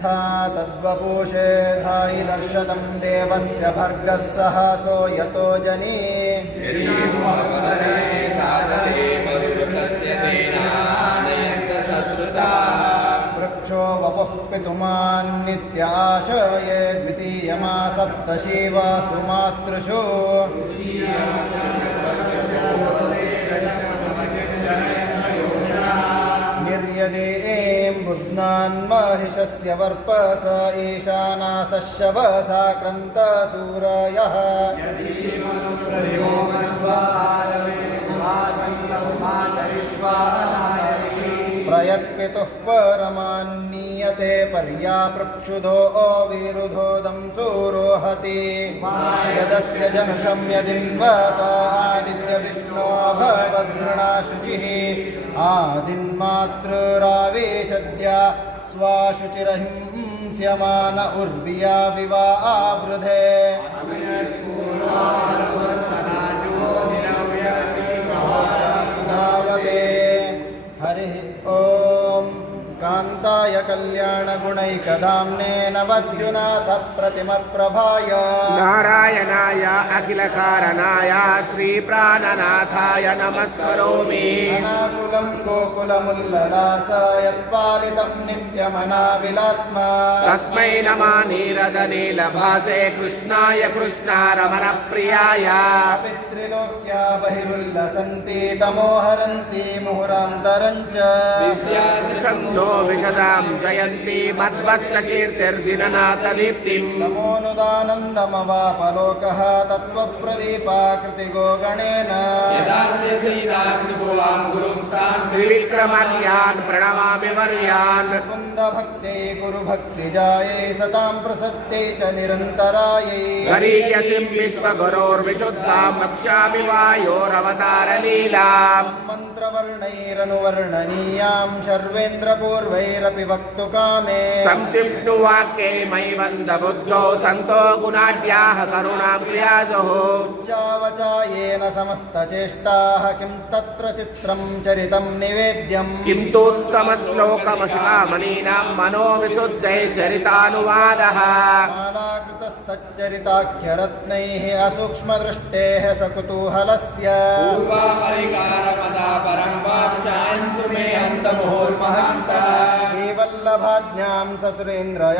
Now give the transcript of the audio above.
यद्यस्था तद्वपूषे धायि दर्शतं देवस्य भर्गः सहसो यतो जनी वृक्षो वपुः पितुमान्नित्याशये द्वितीयमा सप्तशीवासु मातृषु निर्यदें बुध्नान्महिषस्य वर्पस ईशानासशवसा क्रन्तसूरयः प्रयत्पितुः परमान्नीयते पर्यापृक्षुधो अविरुधोदं सुरोहति यदस्य जनुषं यदिन्वतादित्यविष्णो भवद्घृणा शुचिः आदिन्मातृरावेशद्या स्वाशुचिरहिंस्यमान उर्विया विवावृधे सुधावते हरिः ॐ कान्ताय कल्याणगुणैकदाम्ने नवद्युनाथ प्रतिमप्रभाय नारायणाय अखिलकारणाय श्रीप्राणनाथाय नमस्करोमि अनाकुलं गोकुलमुल्ललासाय पालितं नित्यमनाविलात्मा तस्मै नमः नीरदनीलभासे कृष्णाय कृष्णारमणप्रियाय पितृलोक्या बहिरुल्लसन्ति तमोहरन्ति मुहुरान्तरञ्च विद्यादिशन्नो विशदां जयन्ति मद्वस्तकीर्तिर्दिननाथदीप्तिं नमोऽनुदानन्दमवापलोकः तत्त्वप्रदीपाकृतिगो गणेन त्रिविक्रमण्यान् प्रणमामि वर्यान् कुन्दभक्त्यै गुरुभक्तिजायै सतां प्रसत्यै च निरन्तरायै गरीयसीं विश्वगुरोर्विशुद्धां वक्ष्यामि वायोरवतारलीलाम् मन्त्रवर्णैरनुवर्णनीयां शर्वेन्द्रपूर्वैरपि वक्तुकामे संक्षिप्तुवाक्ये मयि मन्दबुद्धौ सन्तो गुणाढ्याः करुणां क्रियासुः उच्चावचायेन समस्तचेष्टाः किं तत्र चित्रं चरितं निवेद्यम् किं तोत्तमश्लोकमशिखामणीनां मनोविशुद्धै चरितानुवादः मालाकृतस्तच्चरिताख्यरत्नैः असूक्ष्मदृष्टेः सकुतूहलस्य श्रीवल्लभाज्ञां ससुरेन्द्रया